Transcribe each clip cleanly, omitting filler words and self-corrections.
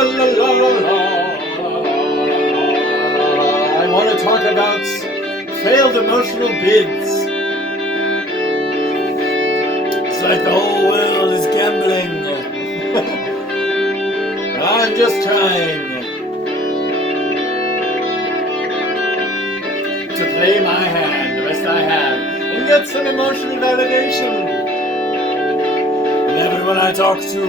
I want to talk about failed emotional bids. It's like the whole world is gambling. I'm just trying to play my hand the best I have and get some emotional validation. And everyone I talk to,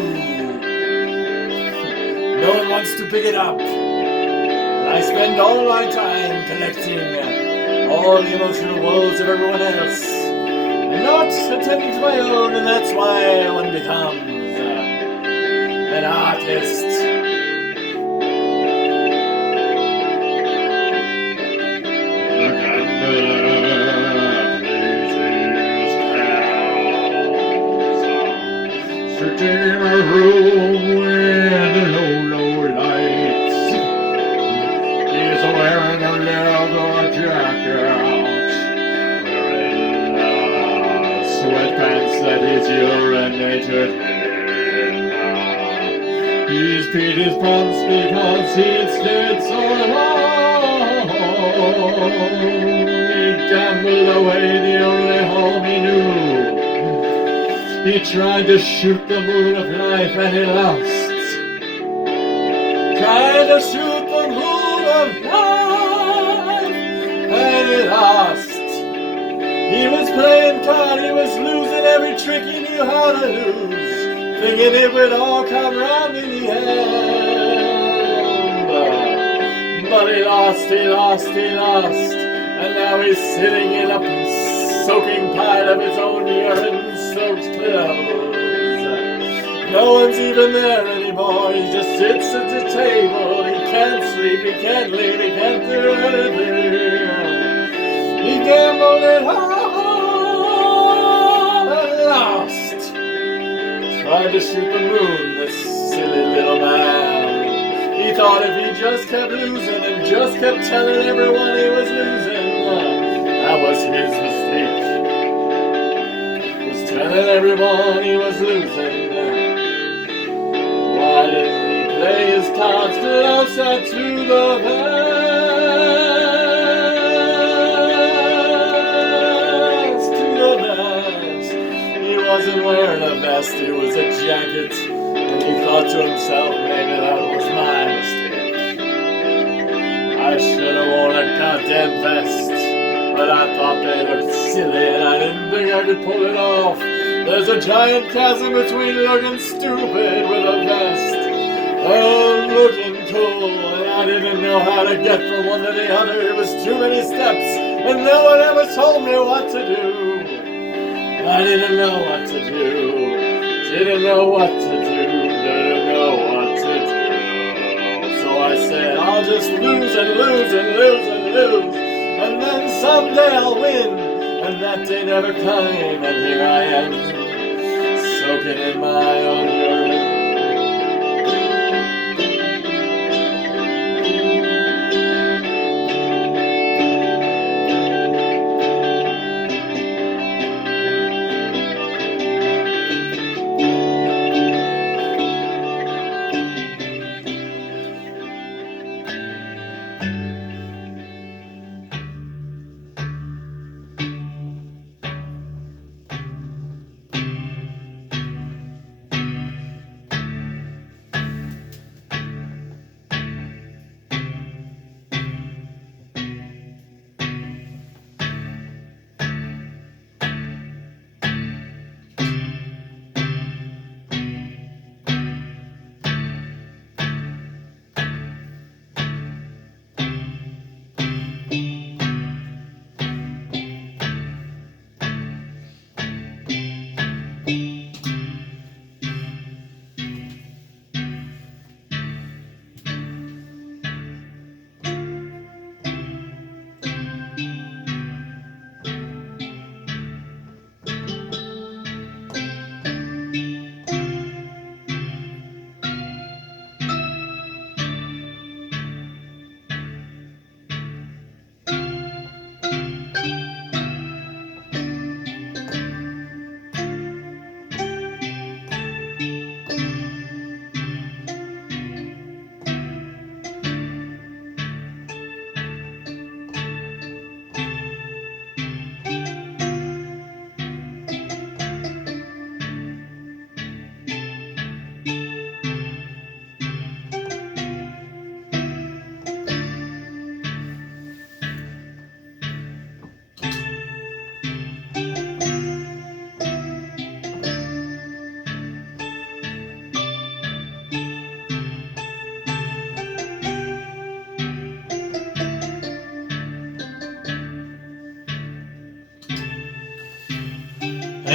no one wants to pick it up. And I spend all my time collecting all the emotional woes of everyone else and not attending to my own, and that's why one becomes an artist. Sitting in a room with low lights. He's wearing a leather jacket, wearing sweatpants that he's urinated in. He's peed his pants because he'd stayed so long. He gambled away the only home he knew. He tried to shoot the moon of life and he lost. Tried to shoot the moon of life and he lost. He was playing card, he was losing every trick he knew how to lose, thinking it would all come round in the end. But he lost, and now he's sitting in a soaking pile of his own urine-soaked clothes. No one's even there anymore. He just sits at the table. He can't sleep, he can't leave, he can't do anything. He gambled it all and lost. Tried to shoot the moon, this silly little man. He thought if he just kept losing and just kept telling everyone he was losing, that was his mistake. Was telling everyone he was losing. Why didn't he play his cards closer to the vest? To the vest. He wasn't wearing a vest, it was a jacket. And he thought to himself, maybe that was my mistake. I should have worn a goddamn vest. But I thought they looked silly and I didn't think I could pull it off. There's a giant chasm between looking stupid with a vest and looking cool, and I didn't know how to get from one to the other. It was too many steps and no one ever told me what to do. I didn't know what to do. Didn't know what to do. Didn't know what to do. So I said, I'll just lose and lose and lose and lose, and then someday I'll win. And that day never came, and here I am, soaking in my own urine.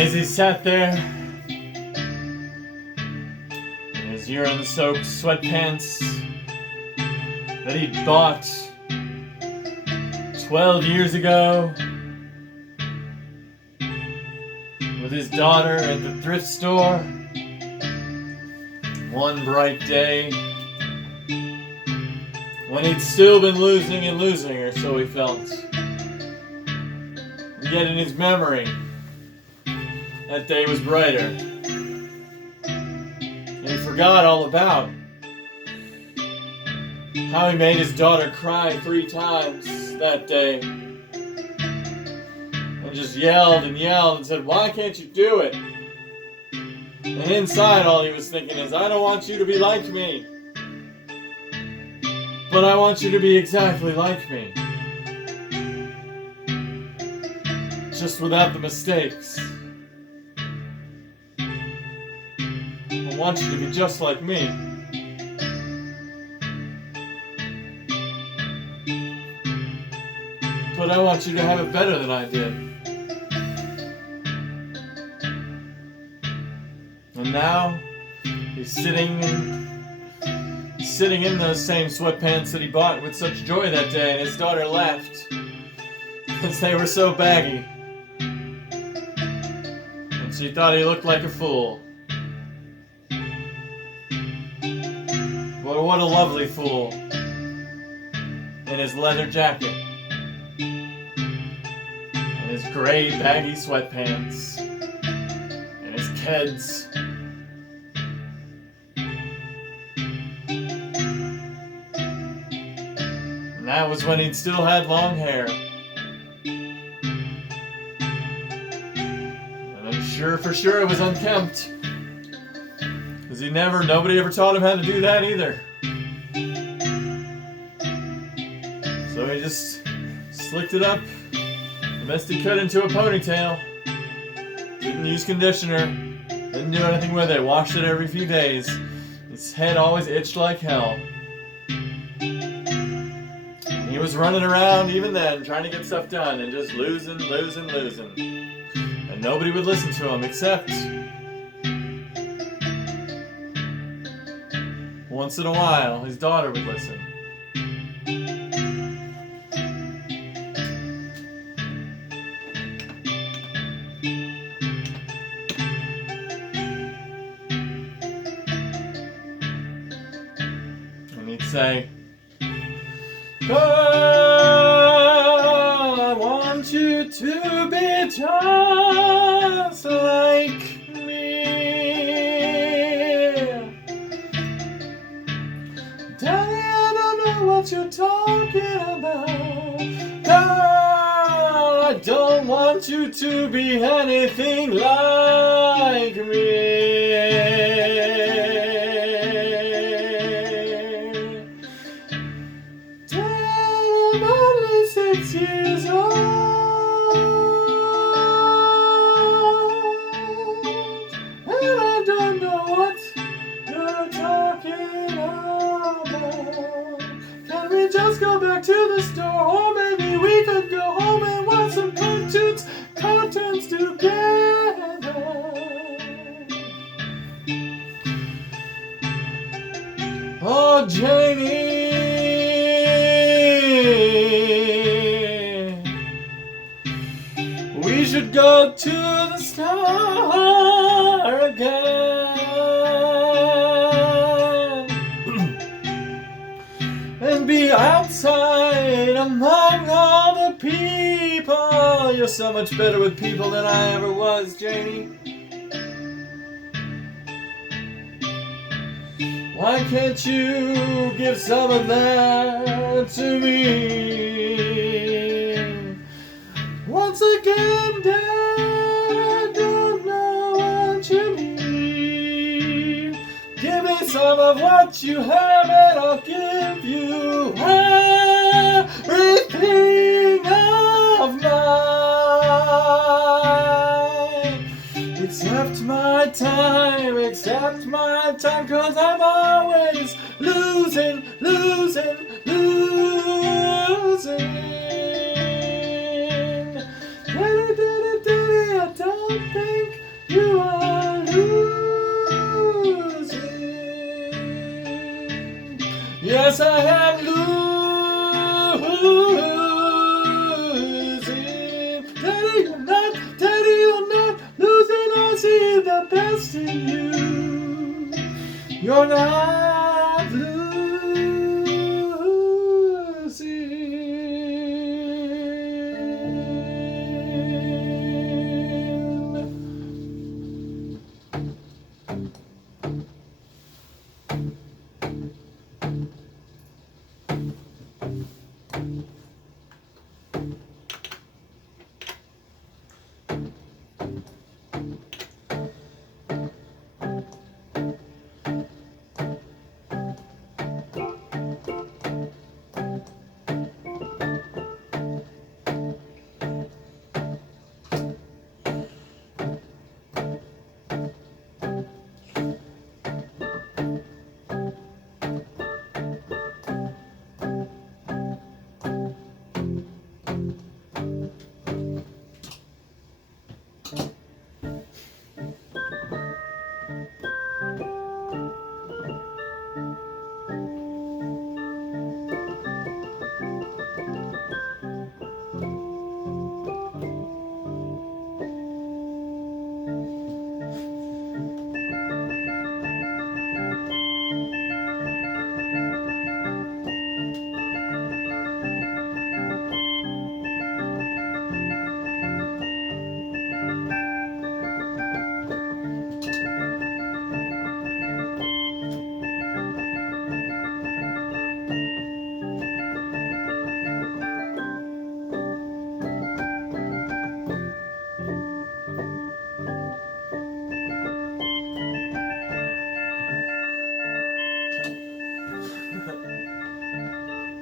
as he sat there in his urine-soaked sweatpants that he'd bought 12 years ago with his daughter at the thrift store, one bright day when he'd still been losing and losing, or so he felt. Yet in his memory, that day was brighter. And he forgot all about how he made his daughter cry 3 times that day. And just yelled and yelled and said, "Why can't you do it?" And inside all he was thinking is, "I don't want you to be like me. But I want you to be exactly like me. Just without the mistakes. I want you to be just like me." But I want you to have it better than I did. And now, he's sitting in those same sweatpants that he bought with such joy that day, and his daughter laughed because they were so baggy. And she thought he looked like a fool. But what a lovely fool. In his leather jacket. And his gray baggy sweatpants. And his Keds. And that was when he'd still had long hair. And I'm sure for sure it was unkempt. Because nobody ever taught him how to do that either. So he just slicked it up the best he could into a ponytail. Didn't use conditioner. Didn't do anything with it. Washed it every few days. His head always itched like hell. He was running around even then, trying to get stuff done, and just losing. And nobody would listen to him, except once in a while, his daughter would listen. And he'd say, "Girl, I want you to be just like me. Daddy, I don't know what you're talking about. Girl, I don't want you to be anything like me. I'm only 6 years old, and I don't know what you're talking about. Can we just go back to the store, or maybe we could go home and watch some cartoons together? Oh, Janie, we should go to the store again and be outside among all the people. You're so much better with people than I ever was, Janie. Why can't you give some of that to me? Once again, Dad, I don't know what you need. Give me some of what you have and I'll give you everything of mine. Except my time, 'cause I'm always losing. Daddy, I don't think Yes, I am losing. Daddy, you're not losing. I see the best in you. You're not losing.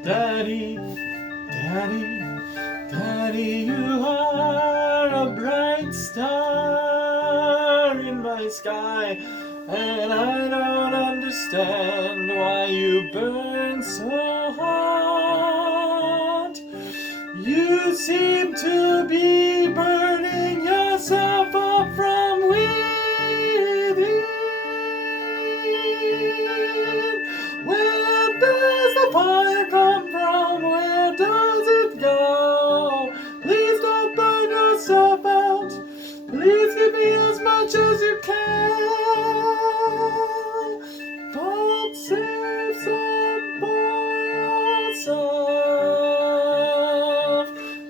Daddy, Daddy, Daddy, you are a bright star in my sky, and I don't understand why you burn so hot. You seem to be burning yourself up from within. Where does the fire come from? Where does it go? Please don't burn yourself out. Please give me as much as you can. But save some for yourself.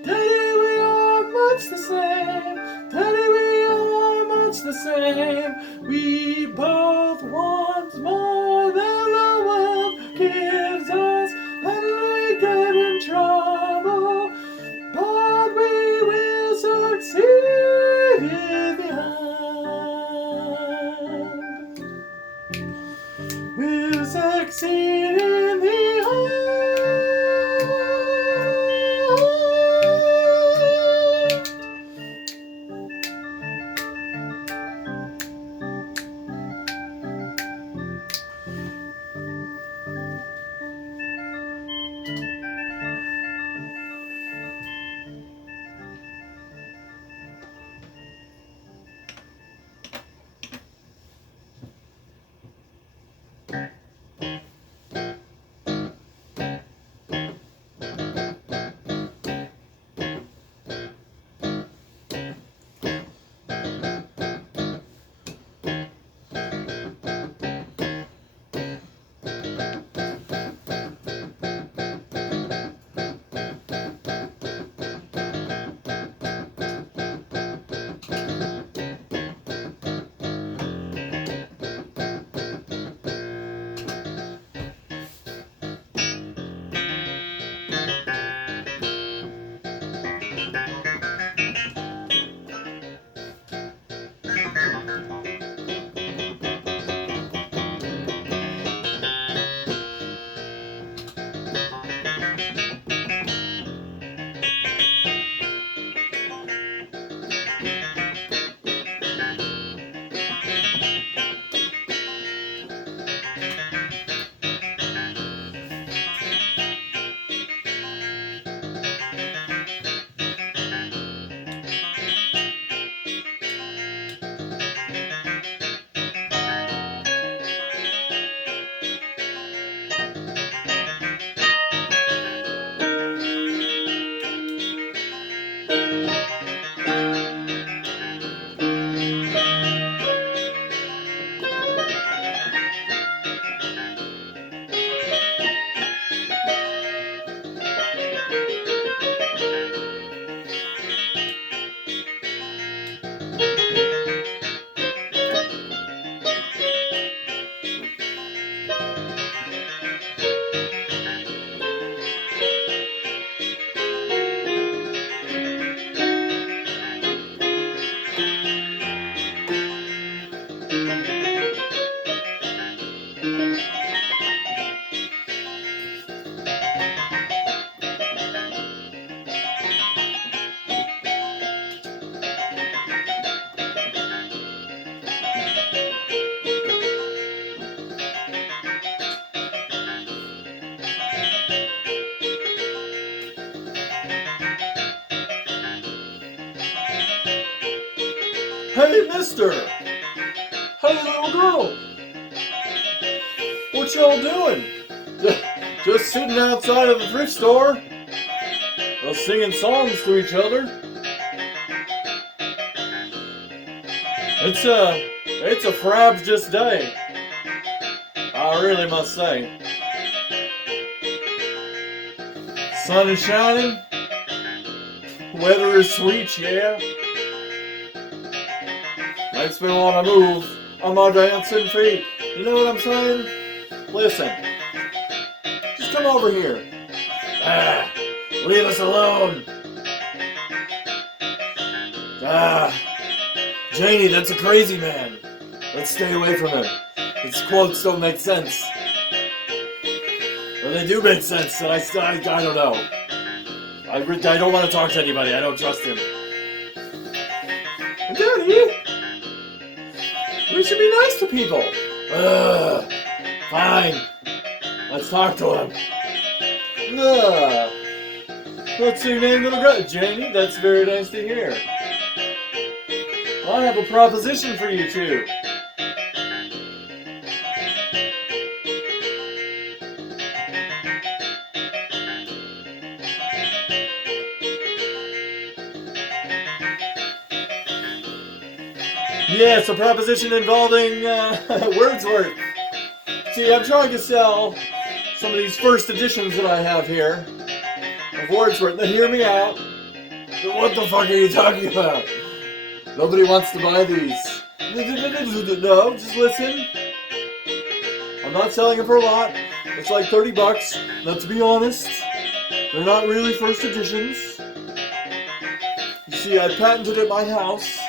Daddy, we are much the same. Daddy, we are much the same. We both want more than the world gives us, and we get in trouble. But we will succeed in the end. We'll succeed in the end. Hey, mister! Hey, little girl! What y'all doing? Just sitting outside of the thrift store. Well, singing songs to each other. It's a frabjous day. I really must say. Sun is shining. Weather is sweet, yeah. Makes me want to move on my dancing feet. You know what I'm saying? Listen. Just come over here. Ah, leave us alone. Ah, Janie, that's a crazy man. Let's stay away from him. His quotes don't make sense. Well, they do make sense, and I don't know. I don't want to talk to anybody. I don't trust him. Daddy, we should be nice to people. Fine. Let's talk to him. What's your name, little girl? Janie, that's very nice to hear. I have a proposition for you two. Yeah, it's a proposition involving Wordsworth. See, I'm trying to sell some of these first editions that I have here of Wordsworth. Now, hear me out. What the fuck are you talking about? Nobody wants to buy these. No, just listen. I'm not selling them for a lot. It's like $30. Now, to be honest, they're not really first editions. You see, I patented at my house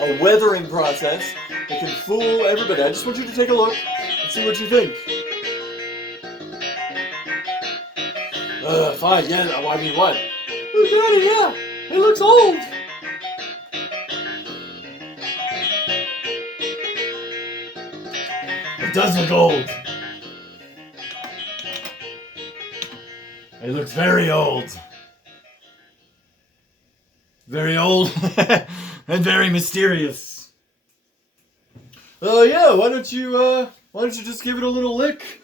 a weathering process that can fool everybody. I just want you to take a look and see what you think. Fine, yeah, I mean, what? Oh, Daddy, yeah, it looks old. It does look old. It looks very old. Very old and very mysterious. Oh yeah, why don't you just give it a little lick?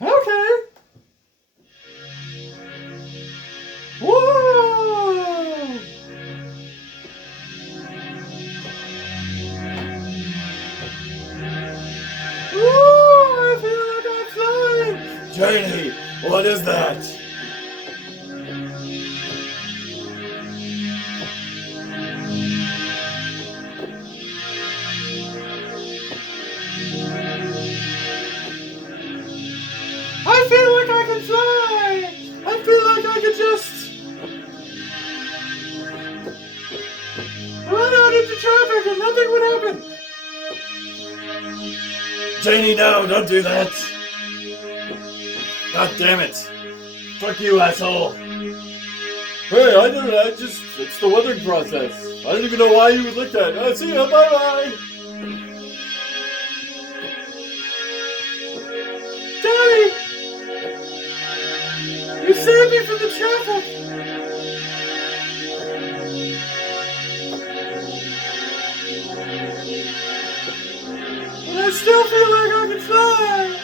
Okay. Whoa! Ooh, I feel like I'm flying! Janie, what is that? I feel like I can fly! I feel like I can just run out into traffic and nothing would happen! Janie, no, don't do that! God damn it! Fuck you, asshole! Hey, I don't know, it's the weathering process. I don't even know why you would lick that. See ya, bye-bye! Daddy! You saved me from the traffic! But I still feel like I can fly!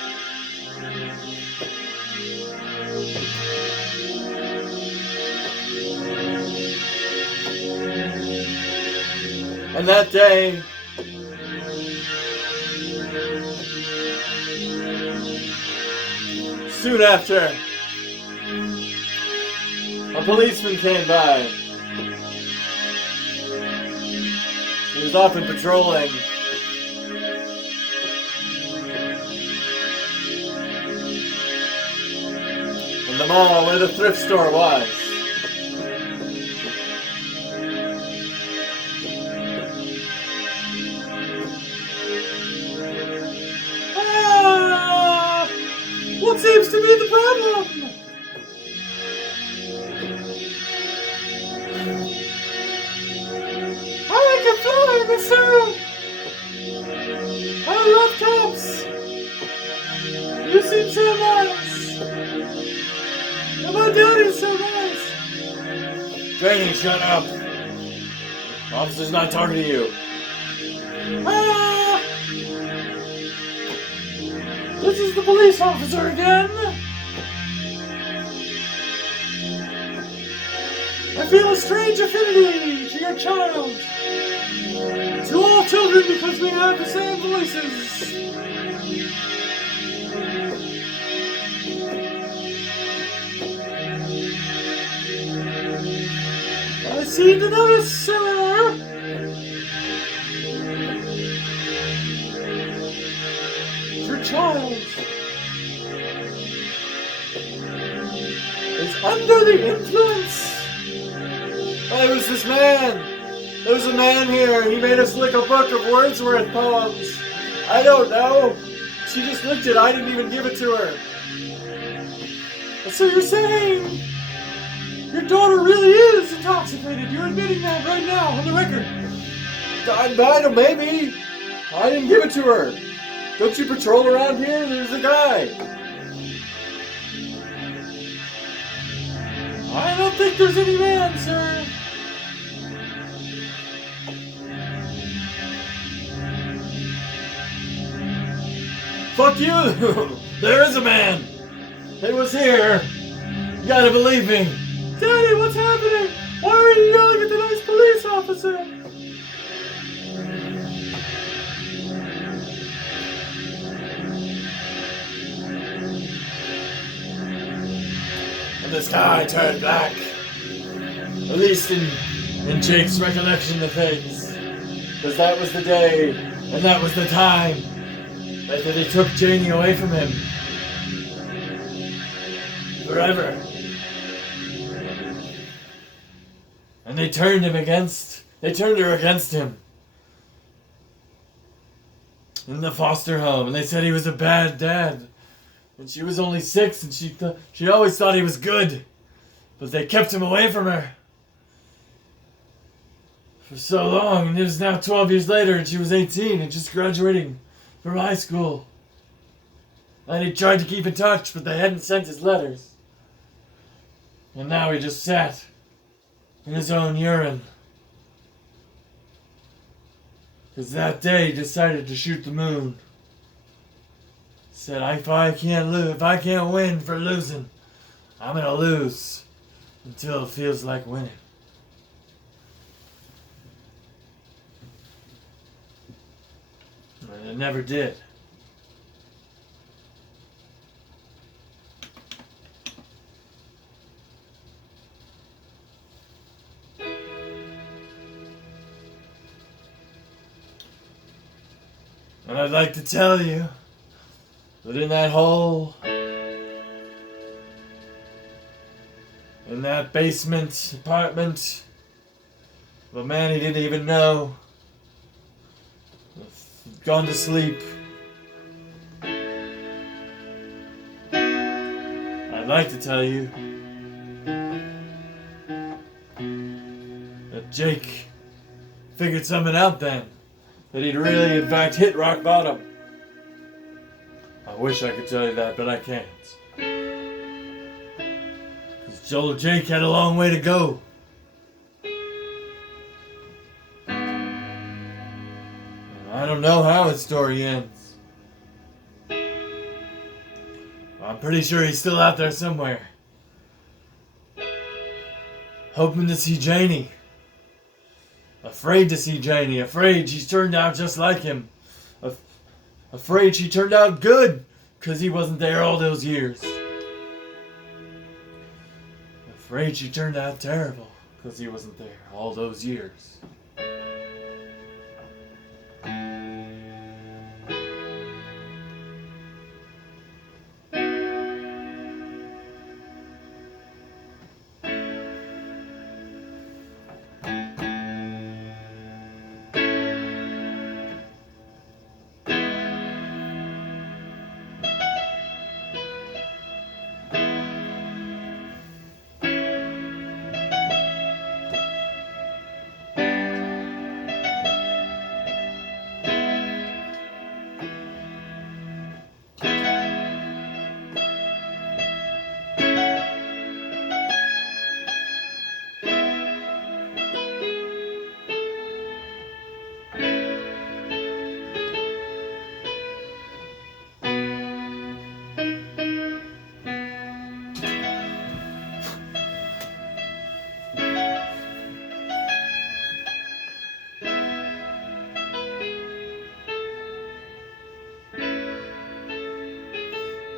And that day, soon after, a policeman came by. He was often patrolling. In the mall where the thrift store was. What seems to be the problem? I can fly, mister! I love cops! You seem so nice! And my daddy's so nice! Janie, shut up. Officer's not talking to you. Ah! This is the police officer again. I feel a strange affinity to your child. To all children because we have the same voices. I seem to notice, sir. Your child is under the influence. Hey, it was this man. There was a man here, and he made us lick a book of Wordsworth poems. I don't know. She just licked it. I didn't even give it to her. So you're saying your daughter really is intoxicated? You're admitting that right now on the record. I don't, maybe. I didn't give it to her. Don't you patrol around here? There's a guy. I don't think there's any man, sir. Fuck you! There is a man! He was here! You gotta believe me! Daddy, what's happening? Why are you yelling at the nice police officer? And the sky turned black. At least in Jake's recollection of things. Because that was the day, and that was the time that they took Janie away from him. Forever. And they turned her against him. In the foster home, and they said he was a bad dad. And she was only 6, and she always thought he was good. But they kept him away from her. For so long, and it was now 12 years later, and she was 18 and just graduating from high school. And he tried to keep in touch, but they hadn't sent his letters. And now he just sat in his own urine. Because that day he decided to shoot the moon. Said, if I can't win for losing, I'm gonna lose until it feels like winning. And it never did. And I'd like to tell you that in that hole, in that basement apartment of a man he didn't even know, gone to sleep, I'd like to tell you that Jake figured something out then. That he'd really, in fact, hit rock bottom. I wish I could tell you that, but I can't. Because Joel Jake had a long way to go. I don't know how his story ends. I'm pretty sure he's still out there somewhere. Hoping to see Janie. Afraid to see Janie. Afraid she's turned out just like him. Afraid she turned out good because he wasn't there all those years. Afraid she turned out terrible because he wasn't there all those years.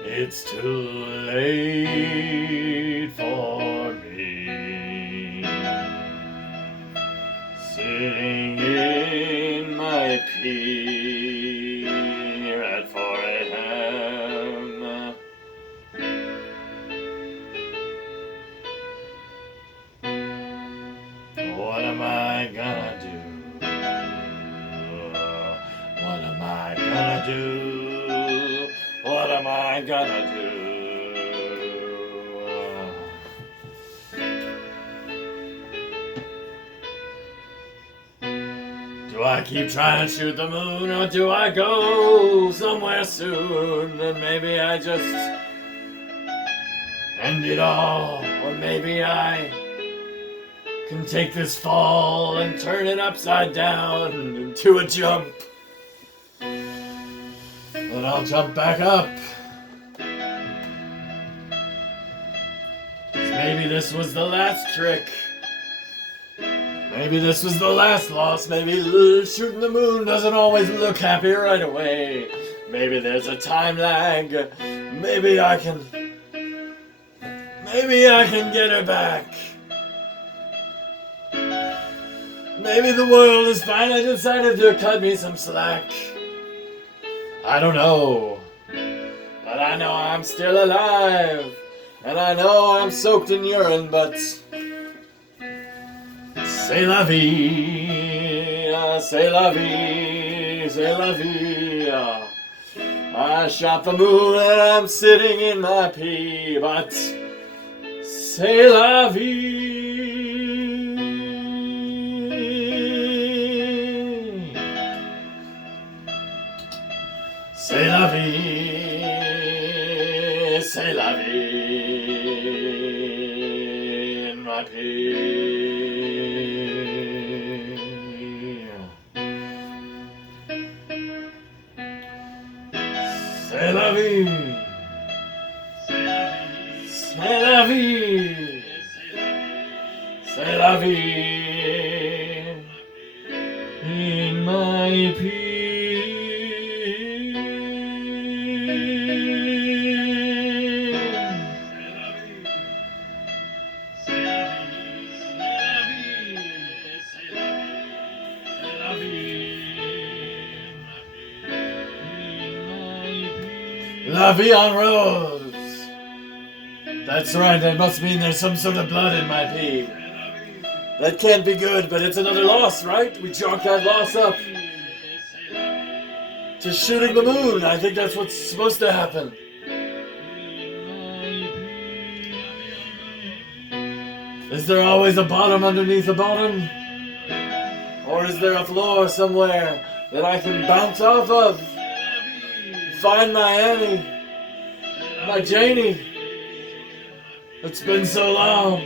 It's too late for me. Sitting in my pee at 4 a.m. What am I gonna do? What am I gonna do? What am I gonna do? Do I keep trying to shoot the moon, or do I go somewhere soon? And maybe I just end it all, or maybe I can take this fall and turn it upside down into a jump. Then I'll jump back up. 'Cause maybe this was the last trick. Maybe this was the last loss. Maybe shooting the moon doesn't always look happy right away. Maybe there's a time lag. Maybe I can get her back. Maybe the world has finally decided to cut me some slack. I don't know. But I know I'm still alive. And I know I'm soaked in urine, but c'est la vie, c'est la vie, c'est la vie. I shot the moon and I'm sitting in my pee, but c'est la vie. C'est la vie, c'est la vie in my pee. C'est la vie, c'est la vie, c'est la vie in my pee. La vie en rose. That's right, that must mean there's some sort of blood in my pee. That can't be good, but it's another loss, right? We chalk that loss up to shooting the moon. I think that's what's supposed to happen. Is there always a bottom underneath the bottom? Or is there a floor somewhere that I can bounce off of? Find my Annie, my Janie. It's been so long.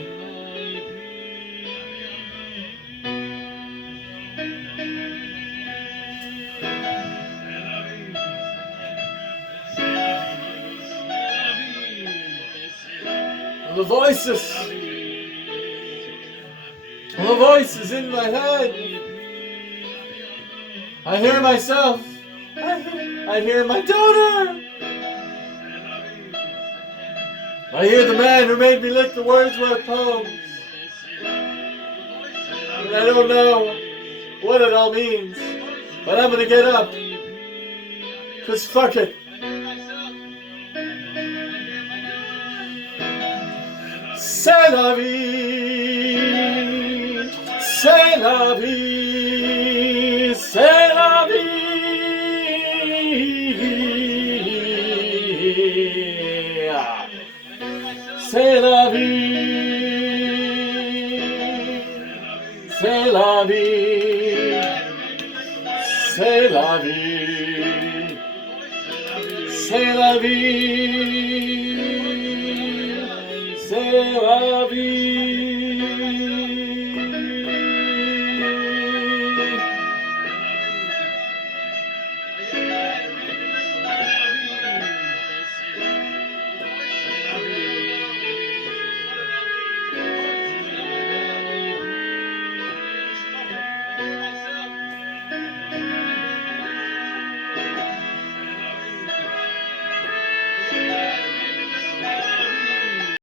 The voices in my head. I hear myself. I hear my daughter. I hear the man who made me lick the Wordsworth poems. And I don't know what it all means, but I'm gonna get up. 'Cause fuck it. C'est la vie, c'est la vie, c'est la vie. C'est la vie, c'est la vie, c'est la vie, c'est la vie, c'est la vie.